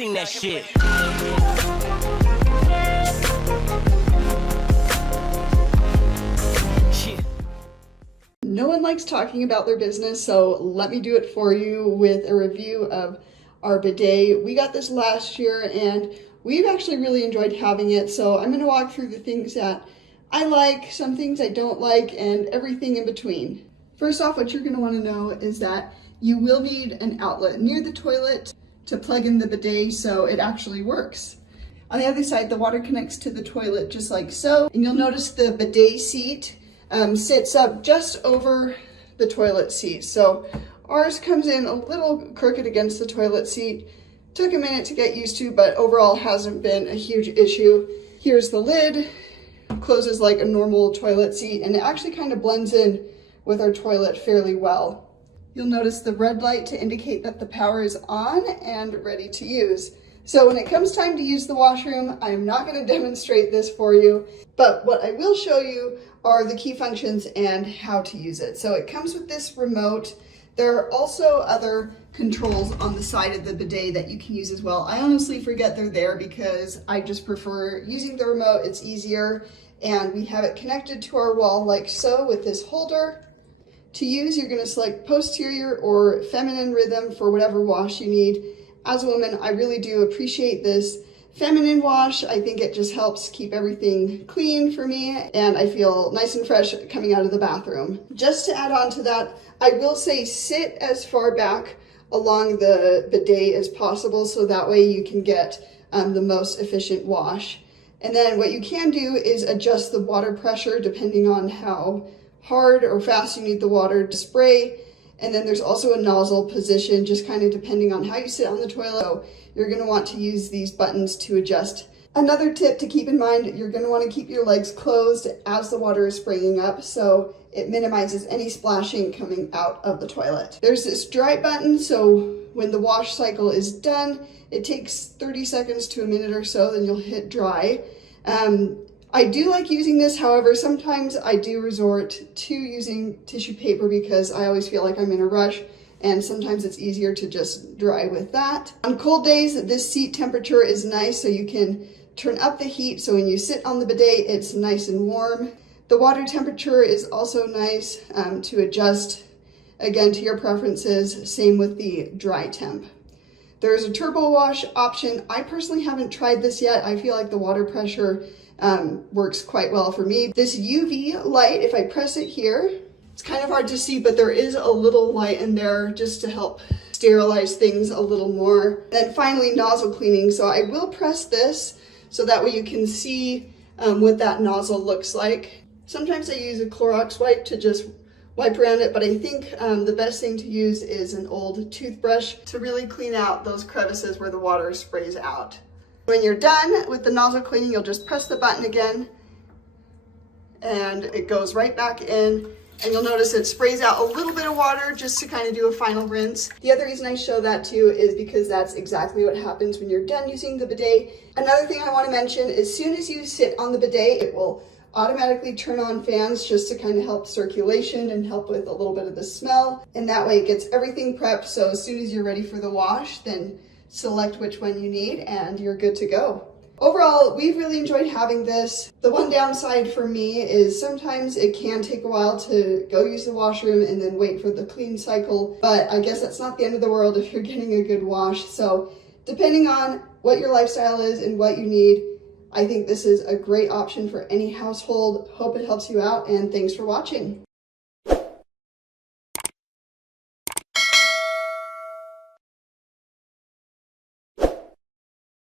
Sing that shit. No one likes talking about their business, so let me do it for you with a review of our bidet. We got this last year and we've actually really enjoyed having it, so I'm going to walk through the things that I like, some things I don't like, and everything in between. First off, what you're going to want to know is that you will need an outlet near the toilet to plug in the bidet so it actually works. On the other side, the water connects to the toilet just like so, and you'll notice the bidet seat sits up just over the toilet seat. So ours comes in a little crooked against the toilet seat. Took a minute to get used to, but overall hasn't been a huge issue. Here's the lid, closes like a normal toilet seat, and it actually kind of blends in with our toilet fairly well. You'll notice the red light to indicate that the power is on and ready to use. So when it comes time to use the washroom, I'm not going to demonstrate this for you, but what I will show you are the key functions and how to use it. So it comes with this remote. There are also other controls on the side of the bidet that you can use as well. I honestly forget they're there because I just prefer using the remote. It's easier, and we have it connected to our wall like so with this holder. To use, you're going to select posterior or feminine rhythm for whatever wash you need. As a woman, I really do appreciate this feminine wash. I think it just helps keep everything clean for me, and I feel nice and fresh coming out of the bathroom. Just to add on to that, I will say sit as far back along the bidet as possible so that way you can get the most efficient wash. And then what you can do is adjust the water pressure depending on how hard or fast you need the water to spray. And then there's also a nozzle position, just kind of depending on how you sit on the toilet. So you're going to want to use these buttons to adjust. Another tip to keep in mind, you're going to want to keep your legs closed as the water is spraying up so it minimizes any splashing coming out of the toilet. There's this dry button, so when the wash cycle is done, it takes 30 seconds to a minute or so, then you'll hit dry. I do like using this, however, sometimes I do resort to using tissue paper because I always feel like I'm in a rush, and sometimes it's easier to just dry with that. On cold days, this seat temperature is nice, so you can turn up the heat, so when you sit on the bidet, it's nice and warm. The water temperature is also nice to adjust, again, to your preferences, same with the dry temp. There's a turbo wash option. I personally haven't tried this yet. I feel like the water pressure works quite well for me. This UV light, if I press it here, it's kind of hard to see, but there is a little light in there just to help sterilize things a little more. And then finally, nozzle cleaning. So I will press this so that way you can see what that nozzle looks like. Sometimes I use a Clorox wipe to just wipe around it, but I think the best thing to use is an old toothbrush to really clean out those crevices where the water sprays out. When you're done with the nozzle cleaning, you'll just press the button again and it goes right back in, and you'll notice it sprays out a little bit of water just to kind of do a final rinse. The other reason I show that too is because that's exactly what happens when you're done using the bidet. Another thing I want to mention, as soon as you sit on the bidet, it will automatically turn on fans just to kind of help circulation and help with a little bit of the smell, and that way it gets everything prepped, so as soon as you're ready for the wash, then select which one you need and you're good to go. Overall, we've really enjoyed having this. The one downside for me is sometimes it can take a while to go use the washroom and then wait for the clean cycle, but I guess that's not the end of the world if you're getting a good wash. So depending on what your lifestyle is and what you need, I think this is a great option for any household. Hope it helps you out, and thanks for watching.